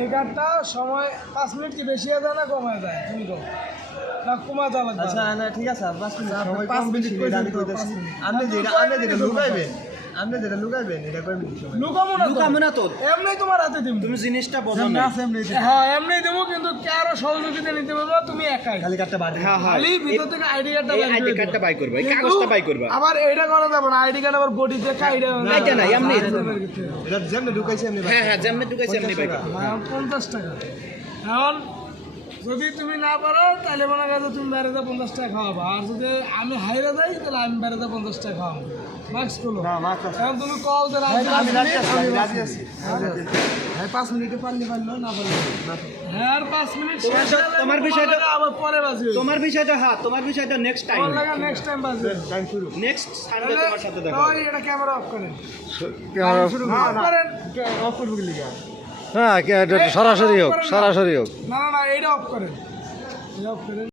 এই কার্ডটা সময় 5 মিনিট কি বেশি হয়ে যায় না কমায় যায় তুমি তো না কমায় যাবে আচ্ছা না ঠিক আছে 5 মিনিট সময় পাঁচ কম বেশি মিনিট আমি কইতাছি আপনি যেটা লুকাইবেন এটা কই মিনিট সময় লুকামো না তো এমনি তোমার হাতে দিমু তুমি জিনিসটা বোঝো যেমন না আছে এমনি হ্যাঁ এমনি দেবো কিন্তু কারো সহযোগিতা নিতে পারবো না, তুমি একাই খালি কাটটা বাদ হ্যাঁ হ্যাঁ খালি ভিতর থেকে আইডি কার্ডটা এই আইডি কার্ডটা বাই করবা এই কাগজটা বাই করবা আবার এটা করা যাবে না, আইডি কার্ড আবার বডি থেকে আইডি এটা না, এমনি। এটা যেমনি ঢুকাইছে এমনি হ্যাঁ হ্যাঁ যেমনি ঢুকাইছে এমনি বাই করবা 50 টাকা। এখন যদি তুমি না পারো তাহলে মনে করো তুমি বেড়াতে 50 টাকা খাওয়াবা, আর যদি আমি হাইরে যাই তাহলে আমি বেড়াতে 50 টাকা খাওয়াবো মাস্ক করলো। না মাছ আছে এখন তুমি কল দে আমি রাজি আছি হ্যাঁ 5 মিনিটে পারলে পারলো না পারলে হ্যাঁ আর 5 মিনিট শেষ হলে তোমার বিষয়টা- আবার পরে বাজবে, তোমার বিষয়টা হ্যাঁ তোমার বিষয়টা নেক্সট টাইম তোমার লাগা নেক্সট টাইম বাজবে। টাইম শুরু নেক্সট সানডে তোমার সাথে দেখা ওই এটা ক্যামেরা অফ করেন, না অফ করেন। অফ করব কি লিগা হ্যাঁ সরাসরি হোক, সরাসরি হোক। না না না এইটা অফ করেন, এটা অফ করেন।